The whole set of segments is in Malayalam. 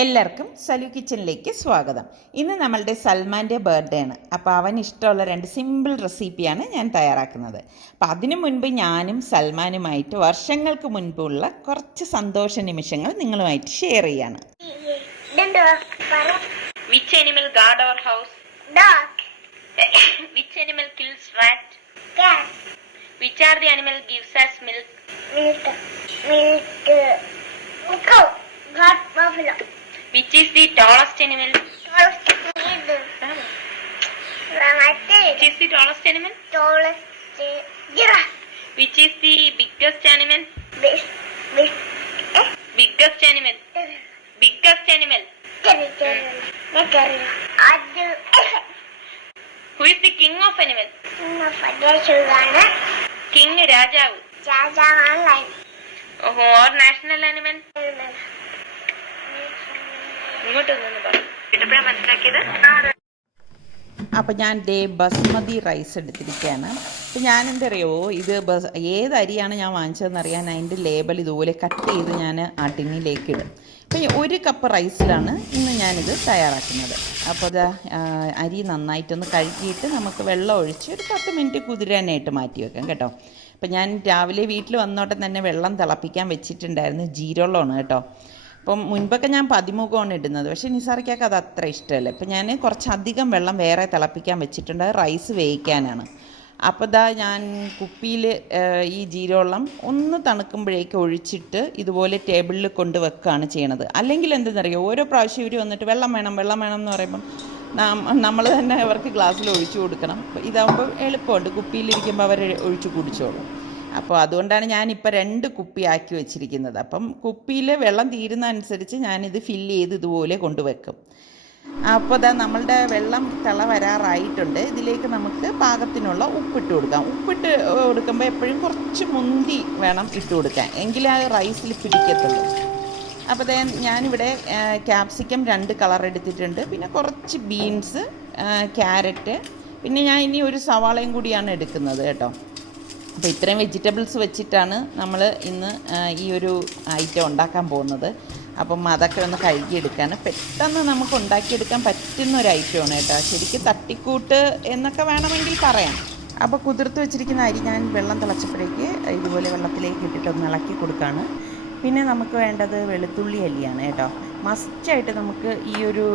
എല്ലാവർക്കും സലു കിച്ചണിലേക്ക് സ്വാഗതം. ഇന്ന് നമ്മളുടെ സൽമാൻ്റെ ബർത്ത്ഡേ ആണ്. അപ്പോൾ അവന് ഇഷ്ടമുള്ള 2 സിമ്പിൾ റെസിപ്പിയാണ് ഞാൻ തയ്യാറാക്കുന്നത്. അപ്പോൾ അതിനു മുൻപ് ഞാനും സൽമാനുമായിട്ട് വർഷങ്ങൾക്ക് മുൻപുള്ള കുറച്ച് സന്തോഷ നിമിഷങ്ങൾ നിങ്ങളുമായിട്ട് ഷെയർ ചെയ്യാണ്. Which animal guard our house? Dog. Which animal kills rat? Cat. Which are the animal gives us milk? Cow. Goat. Buffalo. Which is the tallest animal? Tallest animal. Which is the tallest animal? Tallest giraffe. Which is the biggest animal? Biggest animal. Biggest animal. Who is the king of animal? King Rajavu. Or national animal? അപ്പോൾ ഞാൻ ബസ്മതി റൈസ് എടുത്തിരിക്കുകയാണ്. അപ്പോൾ ഞാൻ എന്തറിയുമോ, ഇത് ഏത് അരിയാണ് ഞാൻ വാങ്ങിച്ചതെന്ന് അറിയാൻ അതിൻ്റെ ലേബൽ ഇതുപോലെ കട്ട് ചെയ്ത് ഞാൻ ആ ടിന്നിലേക്ക് ഇടും. അപ്പോൾ 1 കപ്പ് റൈസിലാണ് ഇന്ന് ഞാനിത് തയ്യാറാക്കുന്നത്. അപ്പോൾ അത് അരി നന്നായിട്ടൊന്ന് കഴുകിയിട്ട് നമുക്ക് വെള്ളം ഒഴിച്ച് ഒരു 10 മിനിറ്റ് കുതിരാനായിട്ട് മാറ്റി വെക്കാം കേട്ടോ. അപ്പോൾ ഞാൻ രാവിലെ വീട്ടിൽ വന്നോട്ടെ തന്നെ വെള്ളം തിളപ്പിക്കാൻ വെച്ചിട്ടുണ്ടായിരുന്നു. ജീരകമാണ് കേട്ടോ. അപ്പം മുൻപൊക്കെ ഞാൻ 13 ഇടുന്നത്, പക്ഷേ നിസാറിക്കൊക്കെ അത് അത്ര ഇഷ്ടമല്ല. ഇപ്പം ഞാൻ കുറച്ചധികം വെള്ളം വേറെ തിളപ്പിക്കാൻ വെച്ചിട്ടുണ്ട്, റൈസ് വേവിക്കാനാണ്. അപ്പോൾ ഞാൻ കുപ്പിയിൽ ഈ ജീരകവെള്ളം ഒന്ന് തണുക്കുമ്പോഴേക്ക് ഒഴിച്ചിട്ട് ഇതുപോലെ ടേബിളിൽ കൊണ്ട് വെക്കുകയാണ് ചെയ്യണത്. അല്ലെങ്കിൽ എന്തെന്നറിയോ, ഓരോ പ്രാവശ്യം ഇവർ വന്നിട്ട് വെള്ളം വേണം എന്ന് പറയുമ്പം നമ്മൾ തന്നെ അവർക്ക് ഗ്ലാസ്സിൽ ഒഴിച്ചു കൊടുക്കണം. ഇതാകുമ്പോൾ എളുപ്പമുണ്ട്, കുപ്പിയിലിരിക്കുമ്പോൾ അവർ ഒഴിച്ച് കുടിച്ചോളും. അപ്പോൾ അതുകൊണ്ടാണ് ഞാനിപ്പോൾ 2 കുപ്പി ആക്കി വെച്ചിരിക്കുന്നത്. അപ്പം കുപ്പിയിൽ വെള്ളം തീരുന്ന അനുസരിച്ച് ഞാനിത് ഫില്ല് ചെയ്ത് ഇതുപോലെ കൊണ്ടുവെക്കും. അപ്പോൾ നമ്മളുടെ വെള്ളം വരാറായിട്ടുണ്ട്. ഇതിലേക്ക് നമുക്ക് പാകത്തിനുള്ള ഉപ്പിട്ട് കൊടുക്കാം. ഉപ്പിട്ട് കൊടുക്കുമ്പോൾ എപ്പോഴും കുറച്ച് മുന്തി വേണം ഇട്ട് കൊടുക്കാൻ, എങ്കിലേ ആ റൈസിൽ പിടിക്കത്തുള്ളൂ. അപ്പോൾ ഞാനിവിടെ ക്യാപ്സിക്കം 2 കളർ എടുത്തിട്ടുണ്ട്, പിന്നെ കുറച്ച് ബീൻസ്, ക്യാരറ്റ്, പിന്നെ ഞാൻ ഇനി ഒരു സവാളയും കൂടിയാണ് എടുക്കുന്നത് കേട്ടോ. അപ്പോൾ ഇത്രയും വെജിറ്റബിൾസ് വെച്ചിട്ടാണ് നമ്മൾ ഇന്ന് ഈ ഒരു ഐറ്റം ഉണ്ടാക്കാൻ പോകുന്നത്. അപ്പം അതൊക്കെ ഒന്ന് കഴുകിയെടുക്കാൻ പെട്ടെന്ന് നമുക്ക് ഉണ്ടാക്കിയെടുക്കാൻ പറ്റുന്ന ഒരു ഐറ്റമാണ് കേട്ടോ. ശരിക്കും തട്ടിക്കൂട്ട് എന്നൊക്കെ വേണമെങ്കിൽ പറയാം. അപ്പോൾ കുതിർത്ത് വെച്ചിരിക്കുന്ന അരി ഞാൻ വെള്ളം തിളച്ചപ്പോഴേക്ക് ഇതുപോലെ വെള്ളത്തിലേക്ക് ഇട്ടിട്ടൊന്ന് ഇളക്കി കൊടുക്കുകയാണ്. പിന്നെ നമുക്ക് വേണ്ടത് വെളുത്തുള്ളി അല്ലിയാണ് കേട്ടോ. മസ്റ്റായിട്ട് നമുക്ക് ഈ ഒരു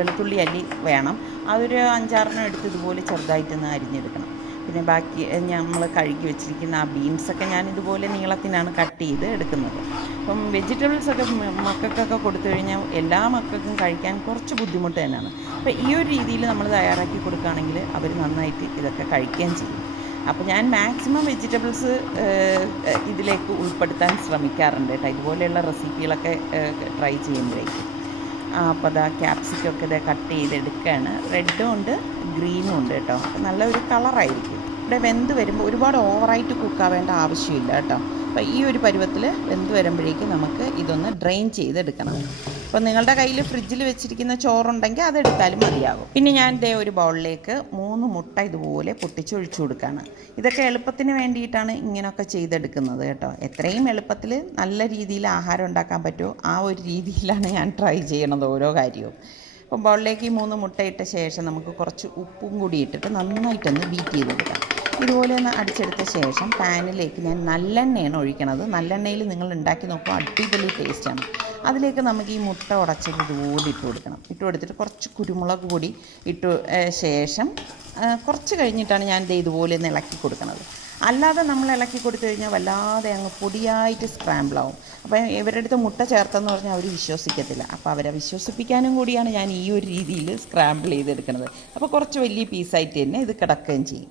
വെളുത്തുള്ളി അല്ലി വേണം. അതൊരു 5-6 എടുത്ത് ഇതുപോലെ ചെറുതായിട്ടൊന്ന് അരിഞ്ഞെടുക്കണം. പിന്നെ ബാക്കി നമ്മൾ കഴുകി വെച്ചിരിക്കുന്ന ആ ബീൻസൊക്കെ ഞാൻ ഇതുപോലെ നീളത്തിനാണ് കട്ട് ചെയ്ത് എടുക്കുന്നത്. അപ്പം വെജിറ്റബിൾസൊക്കെ മക്കൾക്കൊക്കെ കൊടുത്തു കഴിഞ്ഞാൽ എല്ലാ മക്കൾക്കും കഴിക്കാൻ കുറച്ച് ബുദ്ധിമുട്ട് തന്നെയാണ്. അപ്പോൾ ഈ ഒരു രീതിയിൽ നമ്മൾ തയ്യാറാക്കി കൊടുക്കുകയാണെങ്കിൽ അവർ നന്നായിട്ട് ഇതൊക്കെ കഴിക്കുകയും ചെയ്യും. അപ്പോൾ ഞാൻ മാക്സിമം വെജിറ്റബിൾസ് ഇതിലേക്ക് ഉൾപ്പെടുത്താൻ ശ്രമിക്കാറുണ്ട് കേട്ടോ, ഇതുപോലെയുള്ള റെസിപ്പികളൊക്കെ ട്രൈ ചെയ്യുമ്പോഴേക്കും. അപ്പോൾ ക്യാപ്സിക്കൊക്കെ കട്ട് ചെയ്തെടുക്കുകയാണ്. റെഡും ഉണ്ട്, ഗ്രീനും ഉണ്ട് കേട്ടോ. നല്ലൊരു കളറായിരിക്കും. ഇവിടെ വെന്ത് വരുമ്പോൾ ഒരുപാട് ഓവറായിട്ട് കുക്കാവേണ്ട ആവശ്യമില്ല കേട്ടോ. അപ്പോൾ ഈ ഒരു പരുവത്തിൽ വെന്ത് വരുമ്പോഴേക്കും നമുക്ക് ഇതൊന്ന് ഡ്രെയിൻ ചെയ്തെടുക്കണം. അപ്പോൾ നിങ്ങളുടെ കയ്യിൽ ഫ്രിഡ്ജിൽ വെച്ചിരിക്കുന്ന ചോറുണ്ടെങ്കിൽ അതെടുത്താലും മതിയാകും. പിന്നെ ഞാൻ ഒരു ബൗളിലേക്ക് 3 മുട്ട ഇതുപോലെ പൊട്ടിച്ചൊഴിച്ചു കൊടുക്കുകയാണ്. ഇതൊക്കെ എളുപ്പത്തിന് വേണ്ടിയിട്ടാണ് ഇങ്ങനെയൊക്കെ ചെയ്തെടുക്കുന്നത് കേട്ടോ. എത്രയും എളുപ്പത്തിൽ നല്ല രീതിയിൽ ആഹാരം ഉണ്ടാക്കാൻ പറ്റുമോ ആ ഒരു രീതിയിലാണ് ഞാൻ ട്രൈ ചെയ്യണത് ഓരോ കാര്യവും. അപ്പം ബൗളിലേക്ക് 3 മുട്ട ഇട്ട ശേഷം നമുക്ക് കുറച്ച് ഉപ്പും കൂടി ഇട്ടിട്ട് നന്നായിട്ടൊന്ന് ബീറ്റ് ചെയ്തെടുക്കാം. ഇതുപോലെ ഒന്ന് അടിച്ചെടുത്ത ശേഷം പാനിലേക്ക് ഞാൻ നല്ലെണ്ണയാണ് ഒഴിക്കണത്. നല്ലെണ്ണയിൽ നിങ്ങൾ ഉണ്ടാക്കി നോക്കുക, അടിപൊളി ടേസ്റ്റാണ്. അതിലേക്ക് നമുക്ക് ഈ മുട്ട ഉടച്ചത് ഇതുപോലെ ഇട്ട് കൊടുക്കണം. ഇട്ട് കൊടുത്തിട്ട് കുറച്ച് കുരുമുളക് പൊടി ഇട്ട് ശേഷം കുറച്ച് കഴിഞ്ഞിട്ടാണ് ഞാൻ ഇതുപോലെ ഒന്ന് ഇളക്കി കൊടുക്കുന്നത്. അല്ലാതെ നമ്മൾ ഇളക്കി കൊടുത്തു കഴിഞ്ഞാൽ വല്ലാതെ അങ്ങ് പൊടിയായിട്ട് സ്ക്രാമ്പിളാവും. അപ്പോൾ ഇവരുടെ അടുത്ത് മുട്ട ചേർത്തെന്ന് പറഞ്ഞാൽ അവർ വിശ്വസിക്കത്തില്ല. അപ്പോൾ അവരെ വിശ്വസിപ്പിക്കാനും കൂടിയാണ് ഞാൻ ഈ ഒരു രീതിയിൽ സ്ക്രാമ്പിൾ ചെയ്തെടുക്കുന്നത്. അപ്പോൾ കുറച്ച് വലിയ പീസായിട്ട് തന്നെ ഇത് കിടക്കുകയും ചെയ്യും.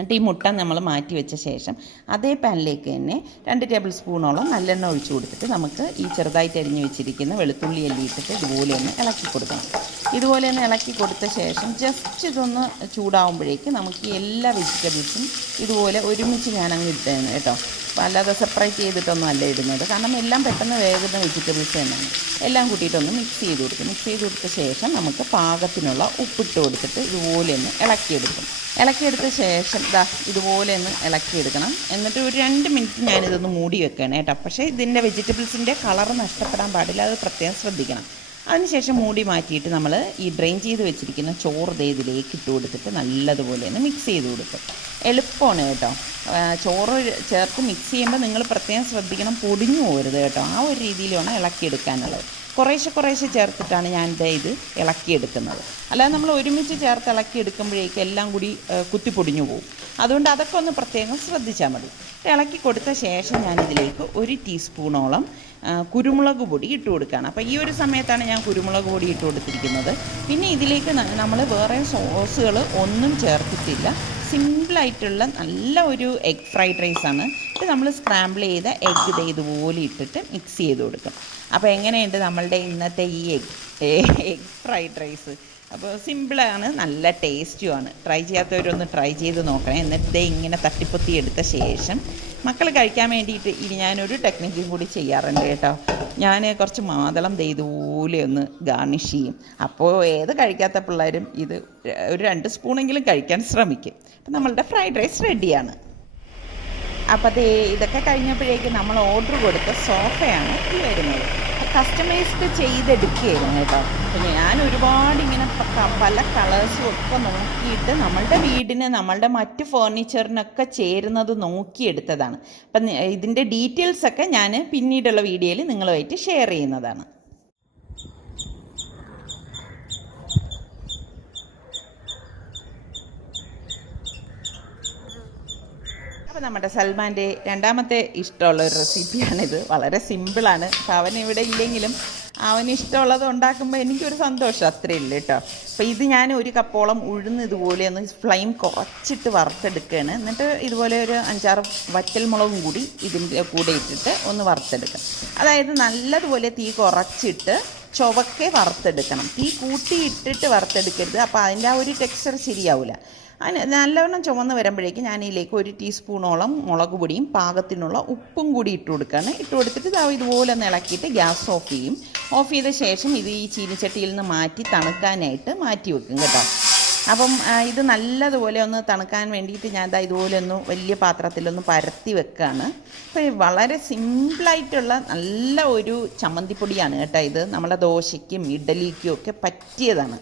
എന്നിട്ട് ഈ മുട്ട നമ്മൾ മാറ്റി വെച്ച ശേഷം അതേ പാനിലേക്ക് തന്നെ 2 ടേബിൾ സ്പൂണോളം നല്ലെണ്ണ ഒഴിച്ച് കൊടുത്തിട്ട് നമുക്ക് ഈ ചെറുതായിട്ട് അരിഞ്ഞ് വെച്ചിരിക്കുന്ന വെളുത്തുള്ളി അല്ലി ഇട്ടിട്ട് ഇതുപോലെ ഒന്ന് ഇളക്കി കൊടുക്കണം. ഇതുപോലെ ഒന്ന് ഇളക്കി കൊടുത്ത ശേഷം ജസ്റ്റ് ഇതൊന്ന് ചൂടാവുമ്പോഴേക്ക് നമുക്ക് എല്ലാ വെജിറ്റബിൾസും ഇതുപോലെ ഒരുമിച്ച് ഞാൻ അങ്ങ് ഇട്ടേന് കേട്ടോ. അല്ലാതെ സെപ്പറേറ്റ് ചെയ്തിട്ടൊന്നും അല്ല ഇടുന്നത്. കാരണം എല്ലാം പെട്ടെന്ന് വേകുന്ന വെജിറ്റബിൾസ് തന്നെയാണ്. എല്ലാം കൂട്ടിയിട്ടൊന്ന് മിക്സ് ചെയ്ത് കൊടുക്കും. മിക്സ് ചെയ്ത് കൊടുത്ത ശേഷം നമുക്ക് പാകത്തിനുള്ള ഉപ്പിട്ട് കൊടുത്തിട്ട് ഇതുപോലെ ഒന്ന് ഇളക്കിയെടുക്കും. ഇളക്കിയെടുത്ത ശേഷം ഇതുപോലെ ഒന്ന് ഇളക്കിയെടുക്കണം. എന്നിട്ട് ഒരു 2 മിനിറ്റ് ഞാനിതൊന്ന് മൂടി വെക്കണം കേട്ടോ. പക്ഷേ ഇതിൻ്റെ വെജിറ്റബിൾസിൻ്റെ കളറ് നഷ്ടപ്പെടാൻ പാടില്ല, അത് പ്രത്യേകം ശ്രദ്ധിക്കണം. അതിനുശേഷം മൂടി മാറ്റിയിട്ട് നമ്മൾ ഈ ഡ്രെയിൻ ചെയ്ത് വെച്ചിരിക്കുന്ന ചോറ് ഇതിലേക്ക് ഇട്ട് കൊടുത്തിട്ട് നല്ലതുപോലെ ഒന്ന് മിക്സ് ചെയ്ത് കൊടുക്കും. എളുപ്പമാണ് കേട്ടോ. ചോറ് ചേർത്ത് മിക്സ് ചെയ്യുമ്പോൾ നിങ്ങൾ പ്രത്യേകം ശ്രദ്ധിക്കണം, പൊടിഞ്ഞു പോകരുത് കേട്ടോ. ആ ഒരു രീതിയിലാണ് ഇളക്കിയെടുക്കാനുള്ളത്. കുറേശ്ശെ ചേർത്തിട്ടാണ് ഞാൻ ഇത് ഇളക്കിയെടുക്കുന്നത്. അല്ലാതെ നമ്മൾ ഒരുമിച്ച് ചേർത്ത് ഇളക്കിയെടുക്കുമ്പോഴേക്കും എല്ലാം കൂടി കുത്തിപ്പൊടിഞ്ഞു പോകും. അതുകൊണ്ട് അതൊക്കെ ഒന്ന് പ്രത്യേകം ശ്രദ്ധിച്ചാൽ മതി. ഇളക്കി കൊടുത്ത ശേഷം ഞാനിതിലേക്ക് 1 ടീസ്പൂണോളം കുരുമുളക് പൊടി ഇട്ട് കൊടുക്കുകയാണ്. അപ്പോൾ ഈ ഒരു സമയത്താണ് ഞാൻ കുരുമുളക് പൊടി ഇട്ട് കൊടുത്തിരിക്കുന്നത്. പിന്നെ ഇതിലേക്ക് നമ്മൾ വേറെ സോസുകൾ ഒന്നും ചേർത്തിട്ടില്ല. സിമ്പിളായിട്ടുള്ള നല്ല ഒരു എഗ് ഫ്രൈഡ് റൈസാണ് ഇത്. നമ്മൾ സ്ക്രാമ്പിൾ ചെയ്ത എഗ്ഗ് ഇതുപോലെ ഇട്ടിട്ട് മിക്സ് ചെയ്ത് കൊടുക്കും. അപ്പോൾ എങ്ങനെയുണ്ട് നമ്മളുടെ ഇന്നത്തെ ഈ എഗ് ഫ്രൈഡ് റൈസ്? അപ്പോൾ സിമ്പിളാണ്, നല്ല ടേസ്റ്റുമാണ്. ട്രൈ ചെയ്യാത്തവരൊന്ന് ട്രൈ ചെയ്ത് നോക്കണം. എന്നിട്ട് ഇങ്ങനെ തട്ടിപ്പൊത്തി എടുത്ത ശേഷം മക്കൾ കഴിക്കാൻ വേണ്ടിയിട്ട് ഇനി ഞാനൊരു ടെക്നിക്കും കൂടി ചെയ്യാറുണ്ട് കേട്ടോ. ഞാൻ കുറച്ച് മാതളം ഇതുപോലെ ഒന്ന് ഗാർണിഷ് ചെയ്യും. അപ്പോൾ ഏത് കഴിക്കാത്ത പിള്ളേരും ഇത് ഒരു 2 സ്പൂണെങ്കിലും കഴിക്കാൻ ശ്രമിക്കും. അപ്പം നമ്മളുടെ ഫ്രൈഡ് റൈസ് റെഡിയാണ്. അപ്പോൾ ഇതൊക്കെ കഴിഞ്ഞപ്പോഴേക്കും നമ്മൾ ഓർഡർ കൊടുത്ത സോഫയാണ് ഈ വരുന്നത്. കസ്റ്റമൈസ്ഡ് ചെയ്തെടുക്കുകയായിരുന്നു കേട്ടോ. അപ്പോൾ ഞാൻ ഒരുപാട് ഇങ്ങനെ പല കളേഴ്സും ഒക്കെ നോക്കിയിട്ട് നമ്മളുടെ വീടിന് നമ്മളുടെ മറ്റ് ഫേർണിച്ചറിനൊക്കെ ചേരുന്നത് നോക്കിയെടുത്തതാണ്. അപ്പം ഇതിൻ്റെ ഡീറ്റെയിൽസൊക്കെ ഞാൻ പിന്നീടുള്ള വീഡിയോയിൽ നിങ്ങളുമായിട്ട് ഷെയർ ചെയ്യുന്നതാണ്. അപ്പോൾ നമ്മുടെ സൽമാൻ്റെ രണ്ടാമത്തെ ഇഷ്ടമുള്ള ഒരു റെസിപ്പിയാണിത്. വളരെ സിമ്പിളാണ്. അപ്പോൾ അവൻ ഇവിടെ ഇല്ലെങ്കിലും അവന് ഇഷ്ടമുള്ളത് ഉണ്ടാക്കുമ്പോൾ എനിക്കൊരു സന്തോഷം, അത്രയേ ഉള്ളൂ കേട്ടോ. അപ്പോൾ ഇത് ഞാൻ 1 കപ്പോളം ഉഴുന്ന് ഇതുപോലെ ഒന്ന് ഫ്ലെയിം കുറച്ചിട്ട് വറുത്തെടുക്കുകയാണ്. എന്നിട്ട് ഇതുപോലെ ഒരു 5-6 വറ്റൽമുളകും കൂടി ഇതിൻ്റെ കൂടെ ഇട്ടിട്ട് ഒന്ന് വറുത്തെടുക്കാം. അതായത് നല്ലതുപോലെ തീ കുറച്ചിട്ട് ചുവക്കെ വറുത്തെടുക്കണം. തീ കൂട്ടിയിട്ടിട്ട് വറുത്തെടുക്കരുത്. അപ്പോൾ അതിൻ്റെ ആ ഒരു ടെക്സ്ചർ ശരിയാവില്ല. അതിന് നല്ലവണ്ണം ചുവന്ന് വരുമ്പോഴേക്കും ഞാനിതിലേക്ക് 1 ടീസ്പൂണോളം മുളക് പൊടിയും പാകത്തിനുള്ള ഉപ്പും കൂടി ഇട്ട് കൊടുക്കുകയാണ്. ഇട്ട് കൊടുത്തിട്ട് ഇതുപോലെ ഒന്ന് ഇളക്കിയിട്ട് ഗ്യാസ് ഓഫ് ചെയ്യും. ഓഫ് ചെയ്ത ശേഷം ഇത് ഈ ചീനിച്ചട്ടിയിൽ നിന്ന് മാറ്റി തണുക്കാനായിട്ട് മാറ്റി വെക്കും കേട്ടോ. അപ്പം ഇത് നല്ലതുപോലെ ഒന്ന് തണുക്കാൻ വേണ്ടിയിട്ട് ഞാൻ ഇതുപോലെ ഒന്ന് വലിയ പാത്രത്തിലൊന്ന് പരത്തി വെക്കുകയാണ്. അപ്പോൾ വളരെ സിമ്പിളായിട്ടുള്ള നല്ല ഒരു ചമ്മന്തിപ്പൊടിയാണ് കേട്ടോ ഇത്. നമ്മളെ ദോശയ്ക്കും ഇഡ്ഡലിക്കും ഒക്കെ പറ്റിയതാണ്.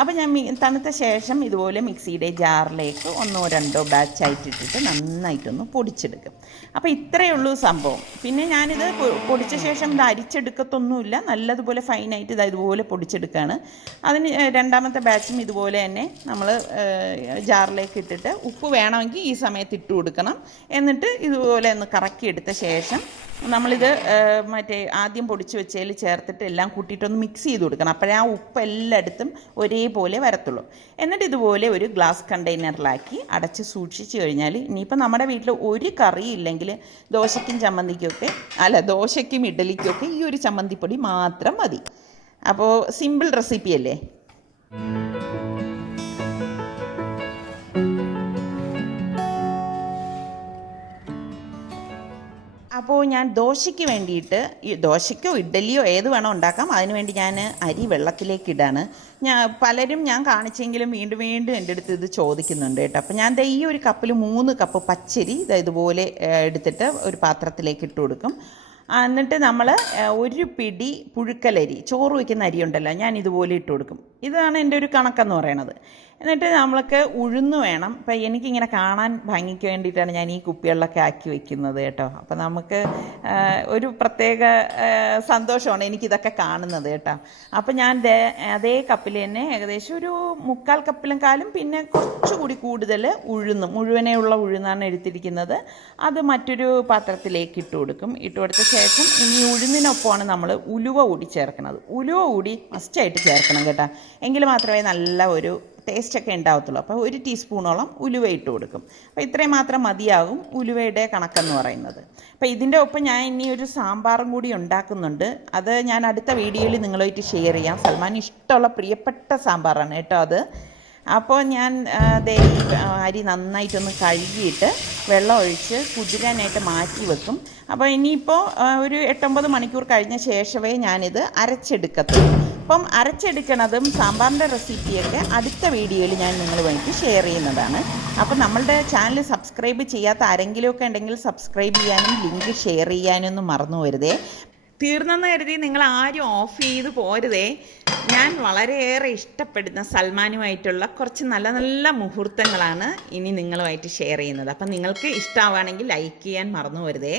അപ്പോൾ ഞാൻ തണുത്ത ശേഷം ഇതുപോലെ മിക്സിയുടെ ജാറിലേക്ക് 1-2 ബാച്ചായിട്ട് ഇട്ടിട്ട് നന്നായിട്ടൊന്ന് പൊടിച്ചെടുക്കും. അപ്പോൾ ഇത്രയേ ഉള്ളൂ സംഭവം. പിന്നെ ഞാനിത് പൊടിച്ച ശേഷം ഇത് അരിച്ചെടുക്കത്തൊന്നുമില്ല, നല്ലതുപോലെ ഫൈനായിട്ട് ഇതുപോലെ പൊടിച്ചെടുക്കുകയാണ്. അതിന് രണ്ടാമത്തെ ബാച്ചും ഇതുപോലെ തന്നെ നമ്മൾ ജാറിലേക്ക് ഇട്ടിട്ട് ഉപ്പ് വേണമെങ്കിൽ ഈ സമയത്ത് ഇട്ട് കൊടുക്കണം. എന്നിട്ട് ഇതുപോലെ ഒന്ന് കറക്കിയെടുത്ത ശേഷം നമ്മളിത് ആദ്യം പൊടിച്ച് വെച്ചതിൽ ചേർത്തിട്ട് എല്ലാം കൂട്ടിയിട്ടൊന്ന് മിക്സ് ചെയ്ത് കൊടുക്കണം. അപ്പോഴേ ആ ഉപ്പ് എല്ലായിടത്തും ഒരേപോലെ വരത്തുള്ളൂ. എന്നിട്ട് ഇതുപോലെ ഒരു ഗ്ലാസ് കണ്ടെയ്നറിലാക്കി അടച്ച് സൂക്ഷിച്ച് കഴിഞ്ഞാൽ ഇനിയിപ്പോൾ നമ്മുടെ വീട്ടിൽ ഒരു കറി ഇല്ലെങ്കിൽ ദോശയ്ക്കും ഇഡ്ഡലിക്കൊക്കെ ഈ ഒരു ചമ്മന്തിപ്പൊടി മാത്രം മതി. അപ്പോൾ സിമ്പിൾ റെസിപ്പി അല്ലേ? അപ്പോൾ ഞാൻ ദോശയ്ക്ക് വേണ്ടിയിട്ട് ദോശയ്ക്കോ ഇഡ്ഡലിയോ ഏത് വേണോ ഉണ്ടാക്കാം. അതിനുവേണ്ടി ഞാൻ അരി വെള്ളത്തിലേക്ക് ഇടാണ്. പലരും ഞാൻ കാണിച്ചെങ്കിലും വീണ്ടും എൻ്റെ അടുത്ത് ഇത് ചോദിക്കുന്നുണ്ട് കേട്ടോ. അപ്പോൾ ഞാൻ ഈ ഒരു കപ്പിൽ 3 കപ്പ് പച്ചരി ഇതുപോലെ എടുത്തിട്ട് ഒരു പാത്രത്തിലേക്ക് ഇട്ട് കൊടുക്കും. എന്നിട്ട് നമ്മൾ 1 പിടി പുഴുക്കലരി, ചോറ് വയ്ക്കുന്ന അരി ഉണ്ടല്ലോ, ഞാൻ ഇതുപോലെ ഇട്ട് കൊടുക്കും. ഇതാണ് എൻ്റെ ഒരു കണക്കെന്ന് പറയണത്. എന്നിട്ട് നമ്മൾക്ക് ഉഴുന്ന് വേണം. അപ്പം എനിക്കിങ്ങനെ കാണാൻ ഭംഗിക്ക് വേണ്ടിയിട്ടാണ് ഞാൻ ഈ കുപ്പികളിലൊക്കെ ആക്കി വെക്കുന്നത് കേട്ടോ. അപ്പം നമുക്ക് ഒരു പ്രത്യേക സന്തോഷമാണ് എനിക്കിതൊക്കെ കാണുന്നത് കേട്ടോ. അപ്പം ഞാൻ അതേ കപ്പിൽ തന്നെ ഏകദേശം ഒരു 3/4 കപ്പിലും പിന്നെ കുറച്ചുകൂടി കൂടുതൽ മുഴുവനെയുള്ള ഉഴുന്നാണ് എടുത്തിരിക്കുന്നത്. അത് മറ്റൊരു പാത്രത്തിലേക്ക് ഇട്ട് കൊടുക്കും. ഇട്ട് കൊടുത്ത ശേഷം ഇനി ഉഴുന്നിനൊപ്പമാണ് നമ്മൾ ഉലുവ കൂടി ചേർക്കുന്നത്. ഉലുവ കൂടി മസ്റ്റായിട്ട് ചേർക്കണം കേട്ടോ. എങ്കിൽ മാത്രമേ നല്ല ഒരു ടേസ്റ്റൊക്കെ ഉണ്ടാവത്തുള്ളൂ. അപ്പോൾ 1 ടീസ്പൂണോളം ഉലുവ ഇട്ട് കൊടുക്കും. അപ്പോൾ ഇത്രയും മാത്രം മതിയാകും ഉലുവയുടെ കണക്കെന്ന് പറയുന്നത്. അപ്പോൾ ഇതിൻ്റെ ഒപ്പം ഞാൻ ഇനി ഒരു സാമ്പാറും കൂടി ഉണ്ടാക്കുന്നുണ്ട്. അത് ഞാൻ അടുത്ത വീഡിയോയിൽ നിങ്ങളുമായിട്ട് ഷെയർ ചെയ്യാം. സൽമാൻ ഇഷ്ടമുള്ള പ്രിയപ്പെട്ട സാമ്പാറാണ് കേട്ടോ അത്. അപ്പോൾ ഞാൻ അരി നന്നായിട്ടൊന്ന് കഴുകിയിട്ട് വെള്ളം ഒഴിച്ച് കുതിരാനായിട്ട് മാറ്റി വെക്കും. അപ്പോൾ ഇനിയിപ്പോൾ ഒരു 8-9 മണിക്കൂർ കഴിഞ്ഞ ശേഷമേ ഞാനിത് അരച്ചെടുക്കത്തുള്ളൂ. അപ്പം അരച്ചെടുക്കണതും സാമ്പാറിൻ്റെ റെസിപ്പിയൊക്കെ അടുത്ത വീഡിയോയിൽ ഞാൻ നിങ്ങളുമായിട്ട് ഷെയർ ചെയ്യുന്നതാണ്. അപ്പം നമ്മളുടെ ചാനൽ സബ്സ്ക്രൈബ് ചെയ്യാത്ത ആരെങ്കിലുമൊക്കെ ഉണ്ടെങ്കിൽ സബ്സ്ക്രൈബ് ചെയ്യാനും ലിങ്ക് ഷെയർ ചെയ്യാനൊന്നും മറന്നു വരുതേ. തീർന്നെന്ന് കരുതി നിങ്ങൾ ആരും ഓഫ് ചെയ്ത് പോരുതേ. ഞാൻ വളരെയേറെ ഇഷ്ടപ്പെടുന്ന സൽമാനുമായിട്ടുള്ള കുറച്ച് നല്ല നല്ല മുഹൂർത്തങ്ങളാണ് ഇനി നിങ്ങളുമായിട്ട് ഷെയർ ചെയ്യുന്നത്. അപ്പം നിങ്ങൾക്ക് ഇഷ്ടമാവുകയാണെങ്കിൽ ലൈക്ക് ചെയ്യാൻ മറന്നു വരുതേ.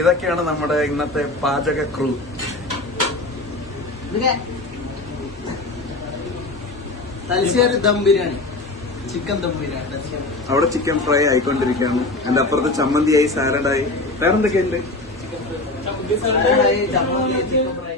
ഇതൊക്കെയാണ് നമ്മുടെ ഇന്നത്തെ പാചക ക്രൂ. തലശ്ശേരി ദം ബിരിയാണി, ചിക്കൻ ദം ബിരിയാണി. അവിടെ ചിക്കൻ ഫ്രൈ ആയിക്കൊണ്ടിരിക്കുകയാണ്. എന്റെ അപ്പുറത്ത് ചമ്മന്തിയായി, സാലഡായി, വേറെന്തൊക്കെയുണ്ട്? ചമ്മന്തി, ചിക്കൻ ഫ്രൈ.